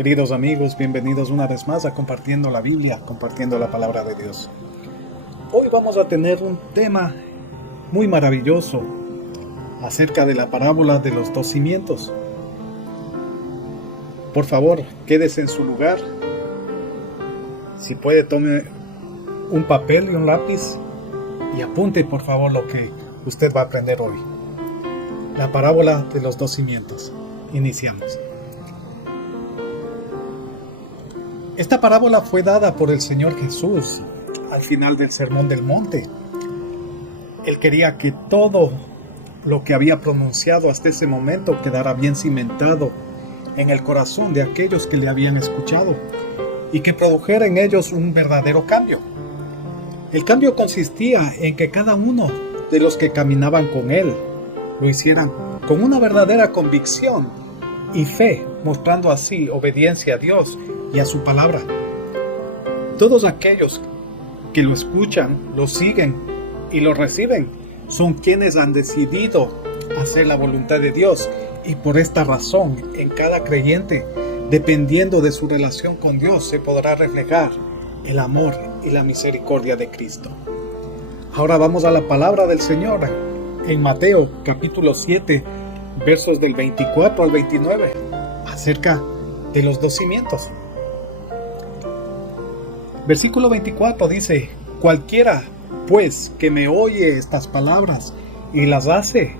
Queridos amigos, bienvenidos una vez más a Compartiendo la Biblia, compartiendo la palabra de Dios. Hoy vamos a tener un tema muy maravilloso acerca de la parábola de los dos cimientos. Por favor, quédese en su lugar. Si puede, tome un papel y un lápiz y apunte por favor lo que usted va a aprender hoy. La parábola de los dos cimientos. Iniciamos. Esta parábola fue dada por el Señor Jesús al final del Sermón del Monte. Él quería que todo lo que había pronunciado hasta ese momento quedara bien cimentado en el corazón de aquellos que le habían escuchado y que produjera en ellos un verdadero cambio. El cambio consistía en que cada uno de los que caminaban con Él lo hicieran con una verdadera convicción y fe, mostrando así obediencia a Dios y a su palabra. Todos aquellos que lo escuchan, lo siguen y lo reciben son quienes han decidido hacer la voluntad de Dios, y por esta razón en cada creyente, dependiendo de su relación con Dios, se podrá reflejar el amor y la misericordia de Cristo. Ahora vamos a la palabra del Señor en Mateo capítulo 7 versos del 24 al 29 acerca de los dos cimientos. Versículo 24 dice: cualquiera pues que me oye estas palabras y las hace,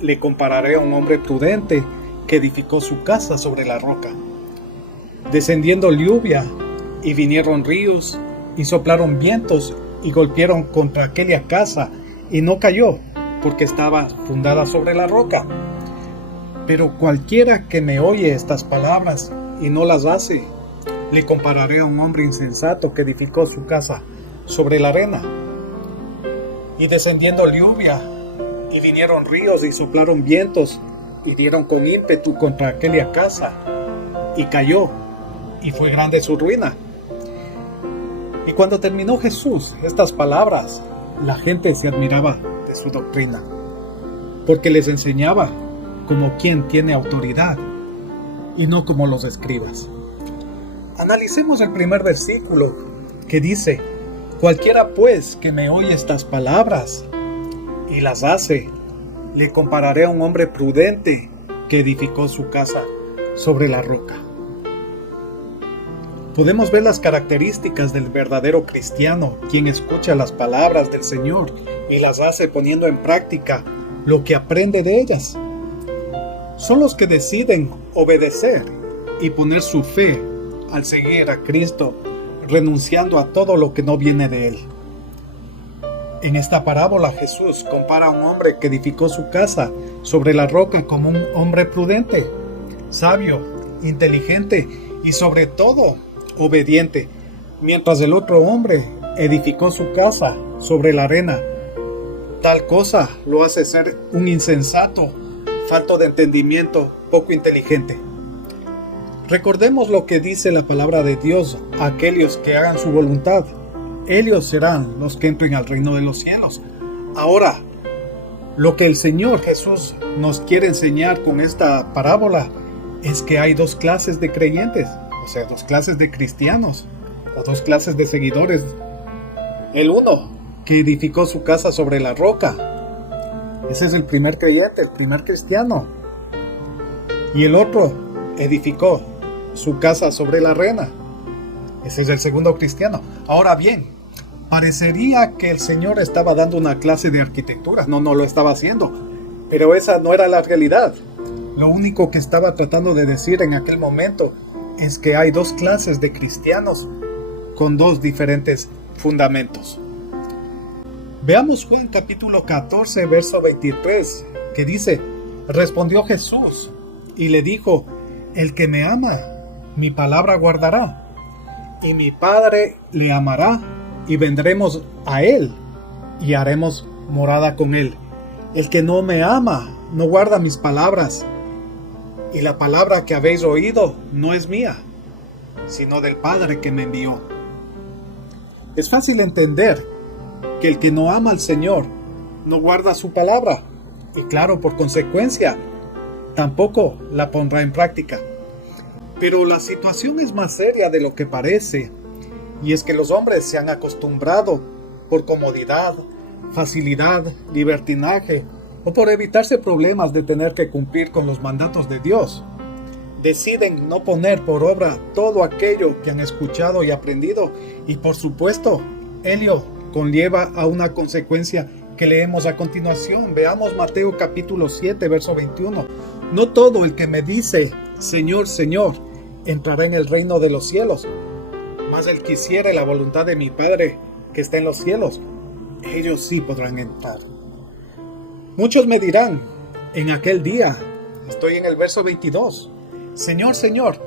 le compararé a un hombre prudente que edificó su casa sobre la roca. Descendiendo lluvia y vinieron ríos y soplaron vientos y golpearon contra aquella casa y no cayó, porque estaba fundada sobre la roca. Pero cualquiera que me oye estas palabras y no las hace, le compararé a un hombre insensato que edificó su casa sobre la arena. Y descendiendo lluvia y vinieron ríos y soplaron vientos y dieron con ímpetu contra aquella casa y cayó, y fue grande su ruina. Y cuando terminó Jesús estas palabras, la gente se admiraba de su doctrina, porque les enseñaba como quien tiene autoridad y no como los escribas. Analicemos el primer versículo que dice: cualquiera pues que me oye estas palabras y las hace, le compararé a un hombre prudente que edificó su casa sobre la roca. Podemos ver las características del verdadero cristiano, quien escucha las palabras del Señor y las hace poniendo en práctica lo que aprende de ellas. Son los que deciden obedecer y poner su fe al seguir a Cristo, renunciando a todo lo que no viene de Él. En esta parábola Jesús compara a un hombre que edificó su casa sobre la roca como un hombre prudente, sabio, inteligente y sobre todo obediente, mientras el otro hombre edificó su casa sobre la arena. Tal cosa lo hace ser un insensato, falto de entendimiento, poco inteligente. Recordemos lo que dice la palabra de Dios: aquellos que hagan su voluntad, ellos serán los que entren al reino de los cielos. Ahora, lo que el Señor Jesús nos quiere enseñar con esta parábola es que hay dos clases de creyentes, o sea, dos clases de cristianos, o dos clases de seguidores. El uno, que edificó su casa sobre la roca. Ese es el primer creyente, el primer cristiano. Y el otro edificó su casa sobre la arena. Ese es el segundo cristiano. Ahora bien, parecería que el Señor estaba dando una clase de arquitectura. No lo estaba haciendo. Pero esa no era la realidad. Lo único que estaba tratando de decir en aquel momento es que hay dos clases de cristianos con dos diferentes fundamentos. Veamos Juan capítulo 14, verso 23, que dice: respondió Jesús y le dijo: el que me ama, mi palabra guardará, y mi Padre le amará, y vendremos a él, y haremos morada con él. El que no me ama, no guarda mis palabras, y la palabra que habéis oído no es mía, sino del Padre que me envió. Es fácil entender que el que no ama al Señor no guarda su palabra, y claro, por consecuencia, tampoco la pondrá en práctica. Pero la situación es más seria de lo que parece, y es que los hombres se han acostumbrado, por comodidad, facilidad, libertinaje, o por evitarse problemas de tener que cumplir con los mandatos de Dios, deciden no poner por obra todo aquello que han escuchado y aprendido, y por supuesto, ello conlleva a una consecuencia que leemos a continuación. Veamos Mateo capítulo 7, verso 21. No todo el que me dice, Señor, Señor, entrará en el reino de los cielos, mas el que hiciere la voluntad de mi Padre que está en los cielos, ellos sí podrán entrar. Muchos me dirán, en aquel día, estoy en el verso 22, Señor, Señor,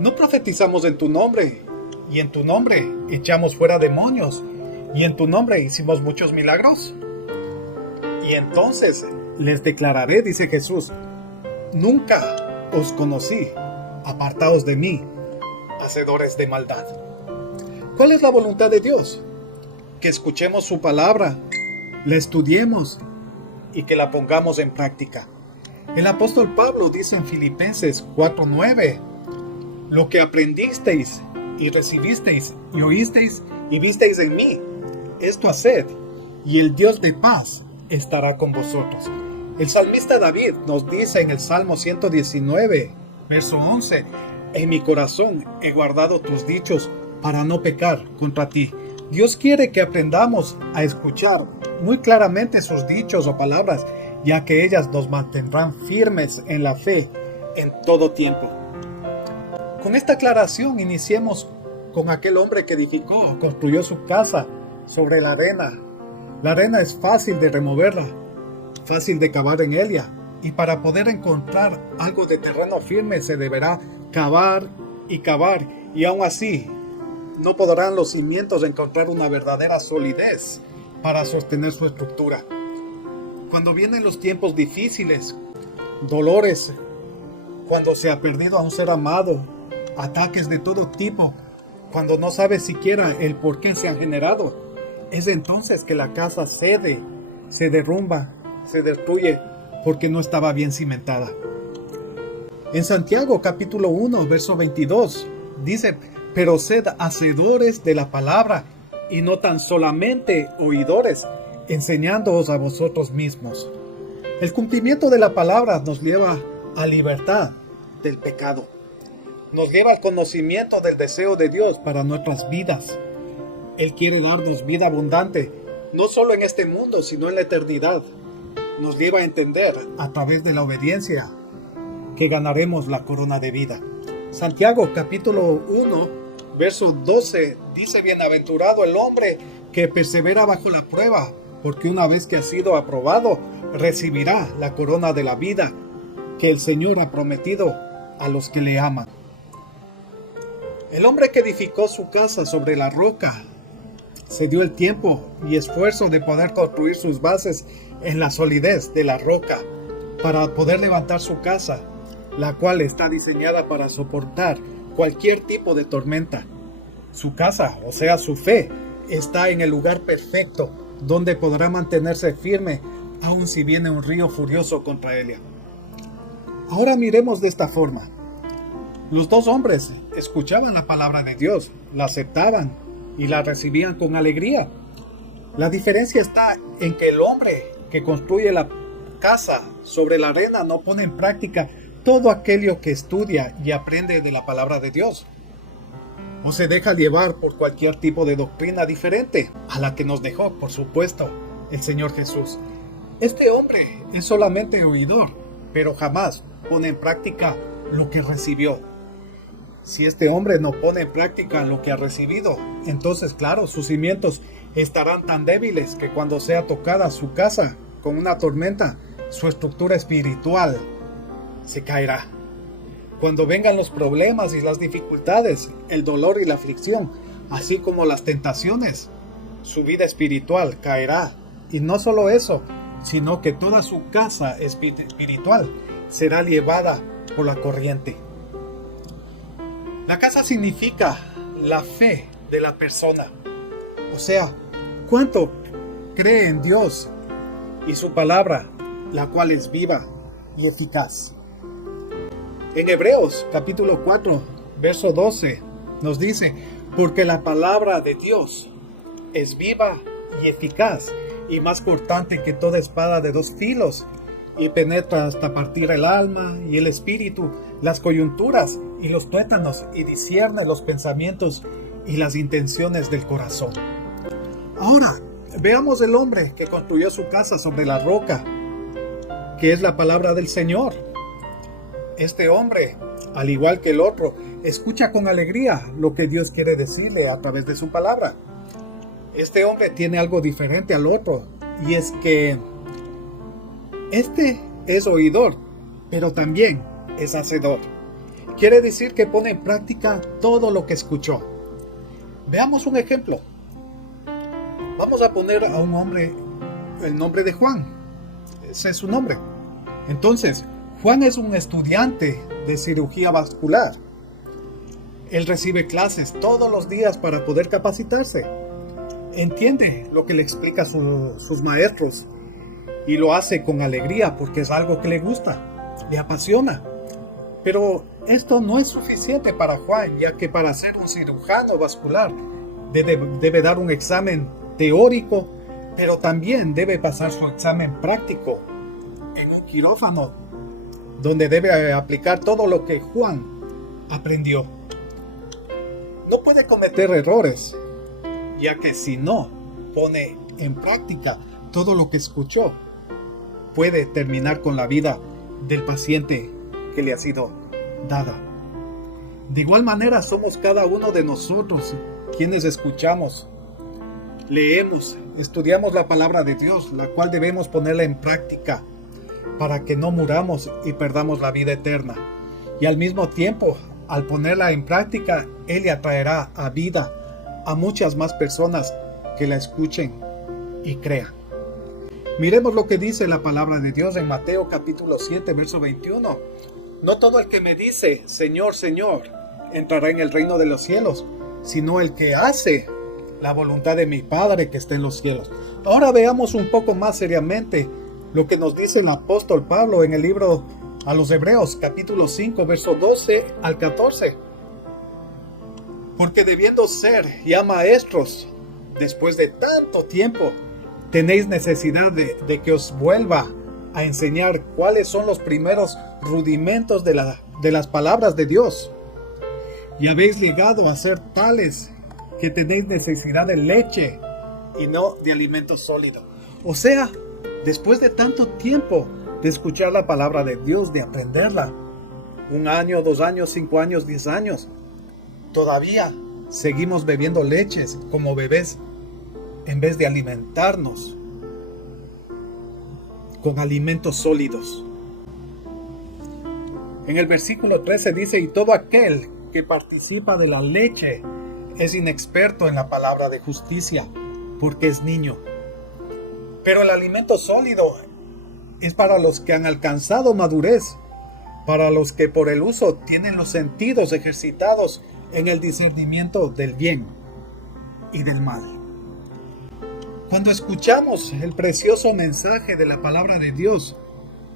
¿no profetizamos en tu nombre? Y en tu nombre echamos fuera demonios, y en tu nombre hicimos muchos milagros. Y entonces les declararé, dice Jesús, nunca os conocí, apartaos de mí, hacedores de maldad. ¿Cuál es la voluntad de Dios? Que escuchemos su palabra, la estudiemos y que la pongamos en práctica. El apóstol Pablo dice en Filipenses 4:9, lo que aprendisteis y recibisteis y oísteis y visteis en mí, esto haced, y el Dios de paz estará con vosotros. El salmista David nos dice en el Salmo 119, verso 11, en mi corazón he guardado tus dichos para no pecar contra ti. Dios quiere que aprendamos a escuchar muy claramente sus dichos o palabras, ya que ellas nos mantendrán firmes en la fe en todo tiempo. Con esta aclaración iniciemos con aquel hombre que edificó o construyó su casa sobre la arena. La arena es fácil de removerla, fácil de cavar en ella, y para poder encontrar algo de terreno firme se deberá cavar, y aún así no podrán los cimientos encontrar una verdadera solidez para sostener su estructura. Cuando vienen los tiempos difíciles, dolores, cuando se ha perdido a un ser amado, ataques de todo tipo, cuando no sabes siquiera el por qué se han generado, es entonces que la casa cede, se derrumba, se destruye, porque no estaba bien cimentada. En Santiago capítulo 1, verso 22, dice, pero sed hacedores de la palabra, y no tan solamente oidores, enseñándoos a vosotros mismos. El cumplimiento de la palabra nos lleva a libertad del pecado. Nos lleva al conocimiento del deseo de Dios para nuestras vidas. Él quiere darnos vida abundante, no solo en este mundo, sino en la eternidad. Nos lleva a entender, a través de la obediencia, que ganaremos la corona de vida. Santiago capítulo 1, verso 12, dice, bienaventurado el hombre que persevera bajo la prueba, porque una vez que ha sido aprobado, recibirá la corona de la vida que el Señor ha prometido a los que le aman. El hombre que edificó su casa sobre la roca se dio el tiempo y esfuerzo de poder construir sus bases en la solidez de la roca para poder levantar su casa, la cual está diseñada para soportar cualquier tipo de tormenta. Su casa, o sea, su fe, está en el lugar perfecto donde podrá mantenerse firme aun si viene un río furioso contra ella. Ahora miremos de esta forma. Los dos hombres escuchaban la palabra de Dios, la aceptaban y la recibían con alegría. La diferencia está en que el hombre que construye la casa sobre la arena no pone en práctica todo aquello que estudia y aprende de la palabra de Dios, o se deja llevar por cualquier tipo de doctrina diferente a la que nos dejó, por supuesto, el Señor Jesús. Este hombre es solamente oidor, pero jamás pone en práctica lo que recibió. Si este hombre no pone en práctica lo que ha recibido, entonces claro, sus cimientos estarán tan débiles que cuando sea tocada su casa con una tormenta, su estructura espiritual se caerá. Cuando vengan los problemas y las dificultades, el dolor y la aflicción, así como las tentaciones, su vida espiritual caerá. Y no solo eso, sino que toda su casa espiritual será llevada por la corriente. La casa significa la fe de la persona. O sea, cuánto cree en Dios y su palabra, la cual es viva y eficaz. En Hebreos capítulo 4, verso 12, nos dice, porque la palabra de Dios es viva y eficaz y más cortante que toda espada de dos filos, y penetra hasta partir el alma y el espíritu, las coyunturas y los tuétanos, y discierne los pensamientos y las intenciones del corazón. Ahora, veamos el hombre que construyó su casa sobre la roca, que es la palabra del Señor. Este hombre, al igual que el otro, escucha con alegría lo que Dios quiere decirle a través de su palabra. Este hombre tiene algo diferente al otro, y es que este es oidor, pero también es hacedor. Quiere decir que pone en práctica todo lo que escuchó. Veamos un ejemplo. Vamos a poner a un hombre el nombre de Juan. Ese es su nombre. Entonces, Juan es un estudiante de cirugía vascular. Él recibe clases todos los días para poder capacitarse. Entiende lo que le explican sus maestros y lo hace con alegría porque es algo que le gusta, le apasiona. Pero esto no es suficiente para Juan, ya que para ser un cirujano vascular debe dar un examen teórico, pero también debe pasar su examen práctico en un quirófano, donde debe aplicar todo lo que Juan aprendió. No puede cometer errores, ya que si no pone en práctica todo lo que escuchó, puede terminar con la vida del paciente que le ha sido dada. De igual manera somos cada uno de nosotros quienes escuchamos, leemos, estudiamos la palabra de Dios, la cual debemos ponerla en práctica para que no muramos y perdamos la vida eterna. Y al mismo tiempo, al ponerla en práctica, Él le atraerá a vida a muchas más personas que la escuchen y crean. Miremos lo que dice la palabra de Dios en Mateo capítulo 7, verso 21. No todo el que me dice, Señor, Señor, entrará en el reino de los cielos, sino el que hace la voluntad de mi Padre que está en los cielos. Ahora veamos un poco más seriamente lo que nos dice el apóstol Pablo en el libro a los Hebreos, capítulo 5, verso 12 al 14. Porque debiendo ser ya maestros, después de tanto tiempo, tenéis necesidad de que os vuelva a enseñar cuáles son los primeros rudimentos de las palabras de Dios. Y habéis llegado a ser tales que tenéis necesidad de leche y no de alimento sólido. O sea, después de tanto tiempo de escuchar la palabra de Dios, de aprenderla, 1 año, 2 años, 5 años, 10 años, todavía seguimos bebiendo leches como bebés en vez de alimentarnos con alimentos sólidos. En el versículo 13 dice, y todo aquel que participa de la leche es inexperto en la palabra de justicia, porque es niño. Pero el alimento sólido es para los que han alcanzado madurez, para los que por el uso tienen los sentidos ejercitados en el discernimiento del bien y del mal. Cuando escuchamos el precioso mensaje de la palabra de Dios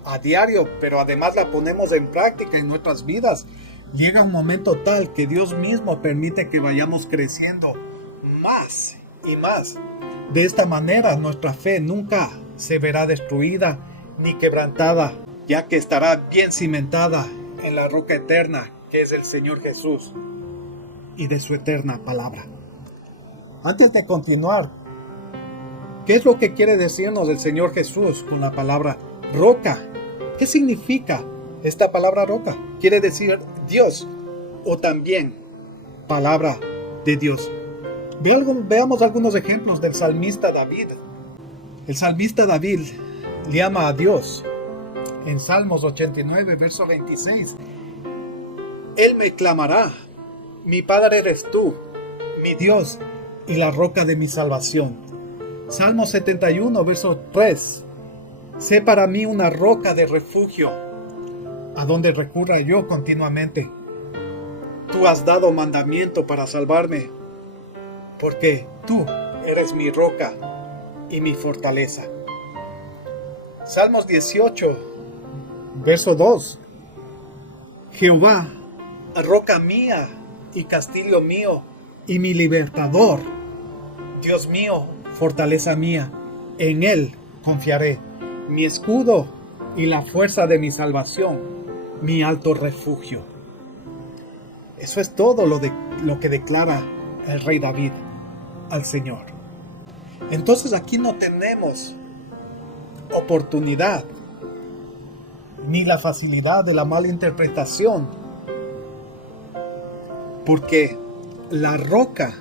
a diario, pero además la ponemos en práctica en nuestras vidas, llega un momento tal que Dios mismo permite que vayamos creciendo más y más. De esta manera nuestra fe nunca se verá destruida ni quebrantada, ya que estará bien cimentada en la roca eterna que es el Señor Jesús y de su eterna palabra. Antes de continuar, ¿qué es lo que quiere decirnos el Señor Jesús con la palabra roca? ¿Qué significa esta palabra roca? Quiere decir Dios o también palabra de Dios. Veamos algunos ejemplos del salmista David. El salmista David le llama a Dios en Salmos 89, verso 26. Él me clamará, mi Padre eres tú, mi Dios y la roca de mi salvación. Salmo 71, verso 3. Sé para mí una roca de refugio, a donde recurra yo continuamente. Tú has dado mandamiento para salvarme, porque tú eres mi roca y mi fortaleza. Salmos 18, verso 2. Jehová, roca mía y castillo mío y mi libertador, Dios mío, fortaleza mía, en Él confiaré, mi escudo y la fuerza de mi salvación, mi alto refugio. Eso es todo lo que declara el rey David al Señor. Entonces aquí no tenemos oportunidad ni la facilidad de la mala interpretación, porque la roca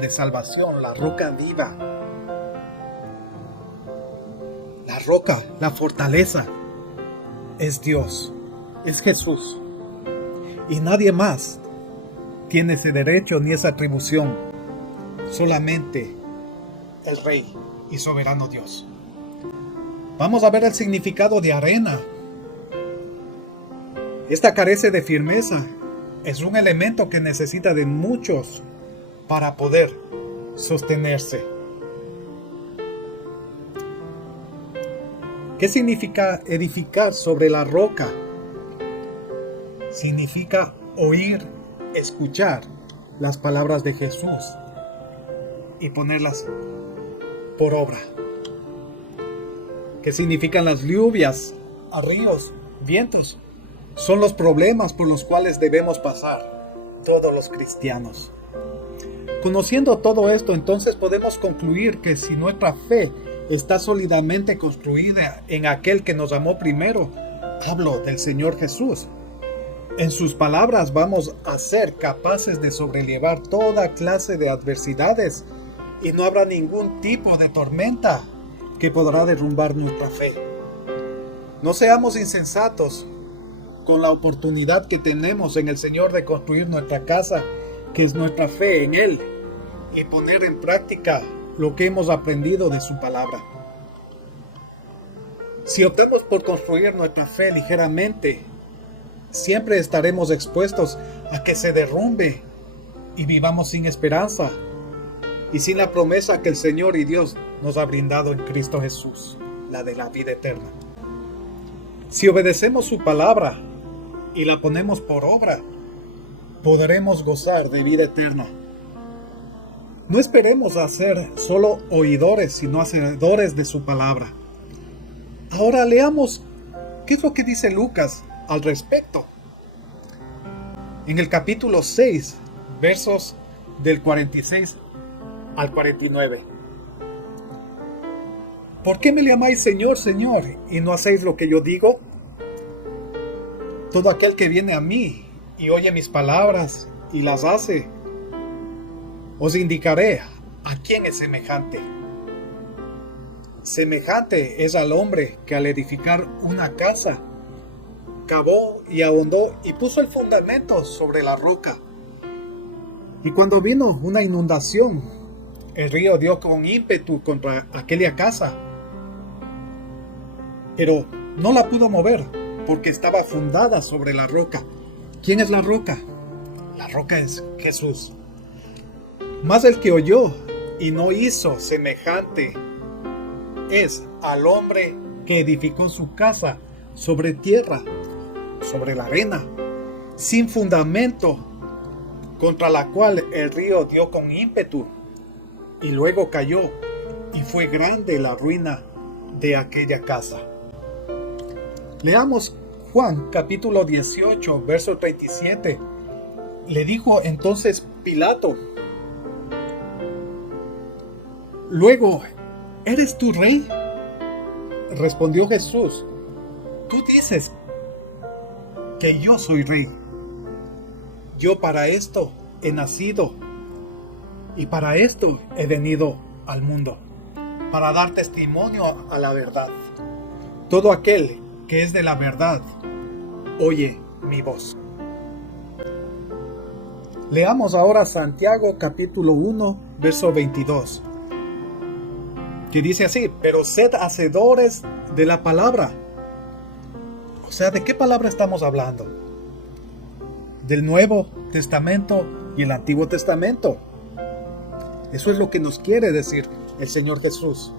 de salvación, la roca viva, la roca, la fortaleza, es Dios, es Jesús. Y nadie más tiene ese derecho ni esa atribución, solamente el Rey y soberano Dios. Vamos a ver el significado de arena. Esta carece de firmeza. Es un elemento que necesita de muchos para poder sostenerse. ¿Qué significa edificar sobre la roca? Significa oír, escuchar las palabras de Jesús y ponerlas por obra. ¿Qué significan las lluvias, ríos, vientos? Son los problemas por los cuales debemos pasar todos los cristianos. Conociendo todo esto, entonces podemos concluir que si nuestra fe está sólidamente construida en aquel que nos amó primero, hablo del Señor Jesús, en sus palabras vamos a ser capaces de sobrellevar toda clase de adversidades y no habrá ningún tipo de tormenta que podrá derrumbar nuestra fe. No seamos insensatos con la oportunidad que tenemos en el Señor de construir nuestra casa, que es nuestra fe en Él, y poner en práctica lo que hemos aprendido de su palabra. Si optamos por construir nuestra fe ligeramente, siempre estaremos expuestos a que se derrumbe y vivamos sin esperanza y sin la promesa que el Señor y Dios nos ha brindado en Cristo Jesús, la de la vida eterna. Si obedecemos su palabra y la ponemos por obra, podremos gozar de vida eterna. No esperemos a ser solo oidores, sino hacedores de su palabra. Ahora leamos qué es lo que dice Lucas al respecto. En el capítulo 6, versos del 46 al 49. ¿Por qué me llamáis Señor, Señor, y no hacéis lo que yo digo? Todo aquel que viene a mí y oye mis palabras y las hace, os indicaré a quién es semejante. Semejante es al hombre que al edificar una casa, cavó y ahondó y puso el fundamento sobre la roca. Y cuando vino una inundación, el río dio con ímpetu contra aquella casa, pero no la pudo mover porque estaba fundada sobre la roca. ¿Quién es la roca? La roca es Jesús. Mas el que oyó y no hizo semejante es al hombre que edificó su casa sobre tierra, sobre la arena, sin fundamento, contra la cual el río dio con ímpetu, y luego cayó, y fue grande la ruina de aquella casa. Leamos Juan capítulo 18, verso 37. Le dijo entonces Pilato: luego, ¿eres tú rey? Respondió Jesús: tú dices que yo soy rey. Yo para esto he nacido y para esto he venido al mundo, para dar testimonio a la verdad. Todo aquel que es de la verdad oye mi voz. Leamos ahora Santiago capítulo 1, verso 22, que dice así: pero sed hacedores de la palabra. O sea, ¿de qué palabra estamos hablando? Del Nuevo Testamento y el Antiguo Testamento. Eso es lo que nos quiere decir el Señor Jesús.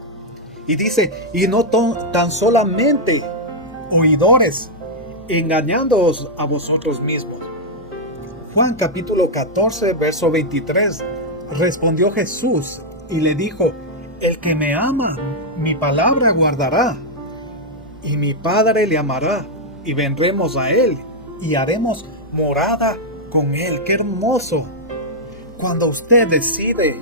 Y dice: y no tan solamente oidores, engañándoos a vosotros mismos. Juan capítulo 14, verso 23. Respondió Jesús y le dijo: el que me ama, mi palabra guardará, y mi Padre le amará, y vendremos a él, y haremos morada con él. ¡Qué hermoso! Cuando usted decide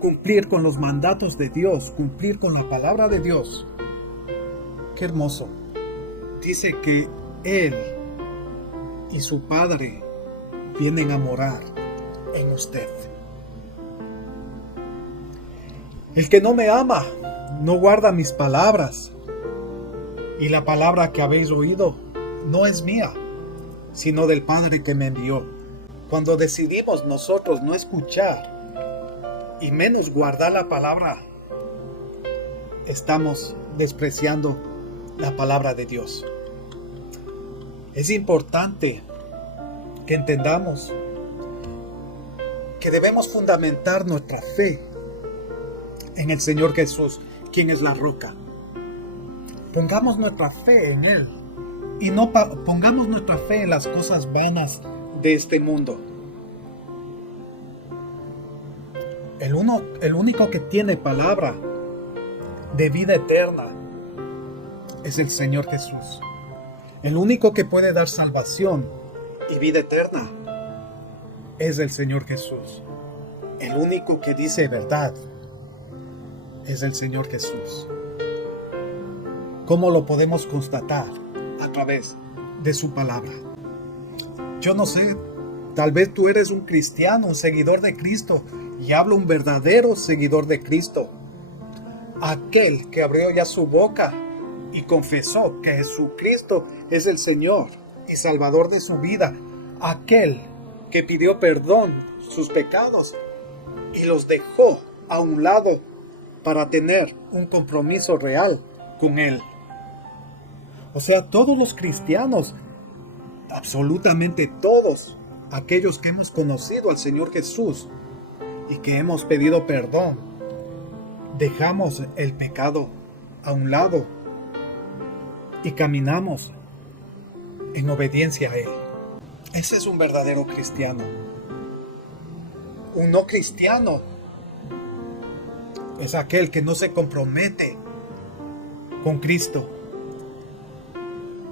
cumplir con los mandatos de Dios, cumplir con la palabra de Dios, ¡qué hermoso! Dice que Él y su Padre vienen a morar en usted. El que no me ama, no guarda mis palabras. Y la palabra que habéis oído no es mía, sino del Padre que me envió. Cuando decidimos nosotros no escuchar y menos guardar la palabra, estamos despreciando la palabra de Dios. Es importante que entendamos que debemos fundamentar nuestra fe en el Señor Jesús, quien es la roca. Pongamos nuestra fe en Él y no pongamos nuestra fe en las cosas vanas de este mundo. El único que tiene palabra de vida eterna es el Señor Jesús. El único que puede dar salvación y vida eterna es el Señor Jesús. El único que dice verdad es el Señor Jesús. ¿Cómo lo podemos constatar? A través de su palabra. Yo no sé, tal vez tú eres un cristiano, un seguidor de Cristo, y hablo un verdadero seguidor de Cristo. Aquel que abrió ya su boca y confesó que Jesucristo es el Señor y Salvador de su vida. Aquel que pidió perdón sus pecados y los dejó a un lado para tener un compromiso real con Él. O sea, todos los cristianos, absolutamente todos aquellos que hemos conocido al Señor Jesús y que hemos pedido perdón, dejamos el pecado a un lado y caminamos en obediencia a Él. Ese es un verdadero cristiano. Un no cristiano es aquel que no se compromete con Cristo.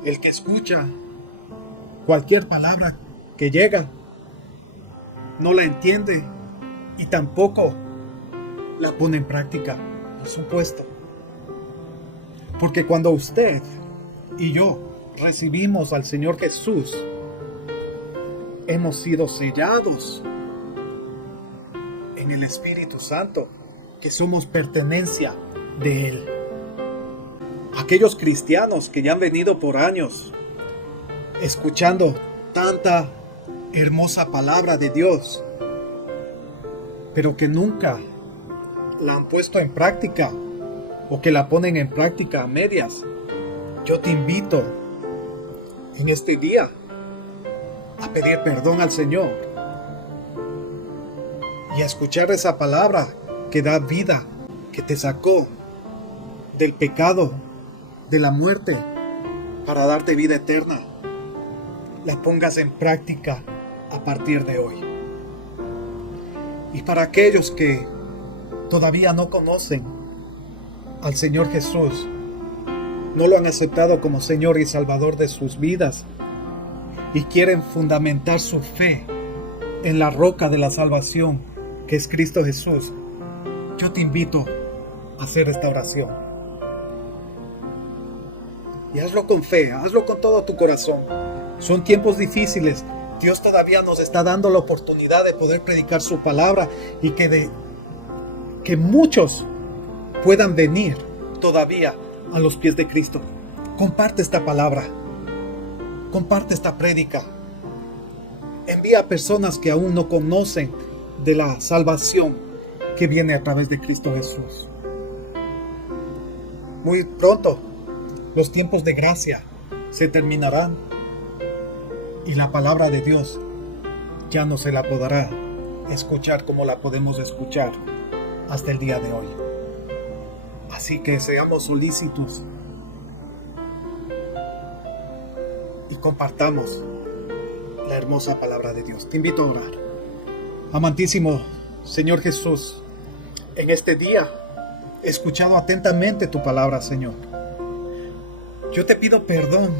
El que escucha cualquier palabra que llega, no la entiende y tampoco la pone en práctica, por supuesto. Porque cuando usted y yo recibimos al Señor Jesús, hemos sido sellados en el Espíritu Santo, que somos pertenencia de Él. Aquellos cristianos que ya han venido por años escuchando tanta hermosa palabra de Dios, pero que nunca la han puesto en práctica o que la ponen en práctica a medias, yo te invito en este día a pedir perdón al Señor y a escuchar esa palabra que da vida, que te sacó del pecado, de la muerte, para darte vida eterna. La pongas en práctica a partir de hoy. Y para aquellos que todavía no conocen al Señor Jesús, no lo han aceptado como Señor y Salvador de sus vidas y quieren fundamentar su fe en la roca de la salvación, que es Cristo Jesús, yo te invito a hacer esta oración. Y hazlo con fe, hazlo con todo tu corazón. Son tiempos difíciles. Dios todavía nos está dando la oportunidad de poder predicar su palabra y que muchos puedan venir todavía a los pies de Cristo. Comparte esta palabra. Comparte esta prédica. Envía a personas que aún no conocen de la salvación que viene a través de Cristo Jesús. Muy pronto los tiempos de gracia se terminarán y la palabra de Dios ya no se la podrá escuchar como la podemos escuchar hasta el día de hoy. Así que seamos solícitos y compartamos la hermosa palabra de Dios. Te invito a orar. Amantísimo Señor Jesús, en este día he escuchado atentamente tu palabra, Señor. Yo te pido perdón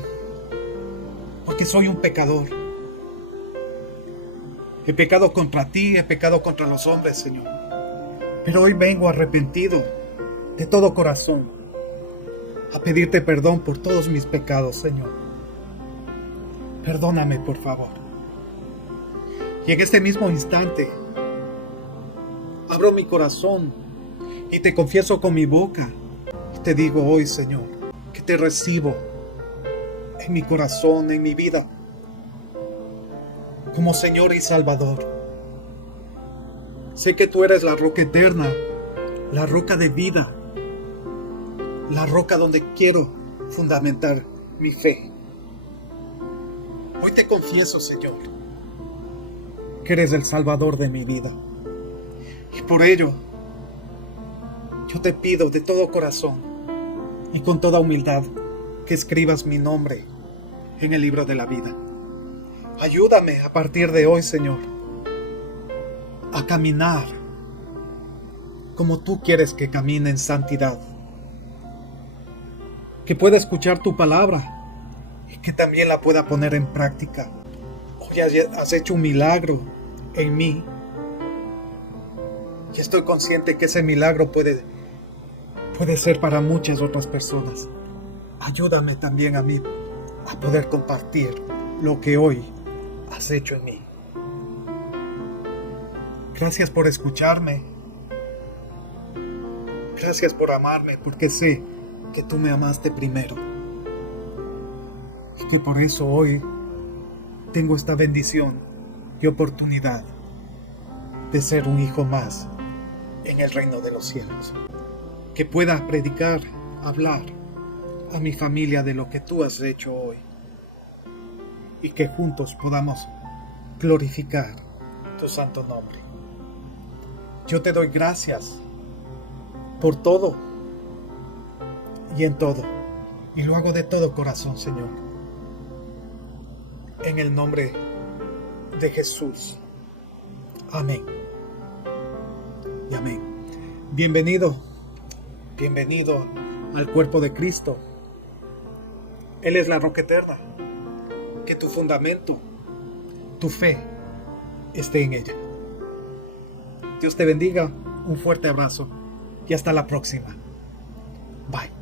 porque soy un pecador. He pecado contra ti, he pecado contra los hombres, Señor. Pero hoy vengo arrepentido de todo corazón a pedirte perdón por todos mis pecados, Señor. Perdóname, por favor. Y en este mismo instante abro mi corazón y te confieso con mi boca. Y te digo hoy, Señor, que te recibo en mi corazón, en mi vida, como Señor y Salvador. Sé que tú eres la roca eterna, la roca de vida, la roca donde quiero fundamentar mi fe. Hoy te confieso, Señor, que eres el Salvador de mi vida. Y por ello, yo te pido de todo corazón y con toda humildad que escribas mi nombre en el libro de la vida. Ayúdame a partir de hoy, Señor, a caminar como tú quieres que camine en santidad. Que pueda escuchar tu palabra y que también la pueda poner en práctica. Hoy has hecho un milagro en mí. Y estoy consciente que ese milagro puede ser para muchas otras personas. Ayúdame también a mí a poder compartir lo que hoy has hecho en mí. Gracias por escucharme. Gracias por amarme, porque sé que tú me amaste primero. Y que por eso hoy tengo esta bendición y oportunidad de ser un hijo más en el reino de los cielos. Que pueda predicar, hablar a mi familia de lo que tú has hecho hoy. Y que juntos podamos glorificar tu santo nombre. Yo te doy gracias por todo y en todo. Y lo hago de todo corazón, Señor. En el nombre de Jesús. Amén. Y amén. Bienvenido al cuerpo de Cristo. Él es la roca eterna. Que tu fundamento, tu fe, esté en ella. Dios te bendiga, un fuerte abrazo y hasta la próxima. Bye.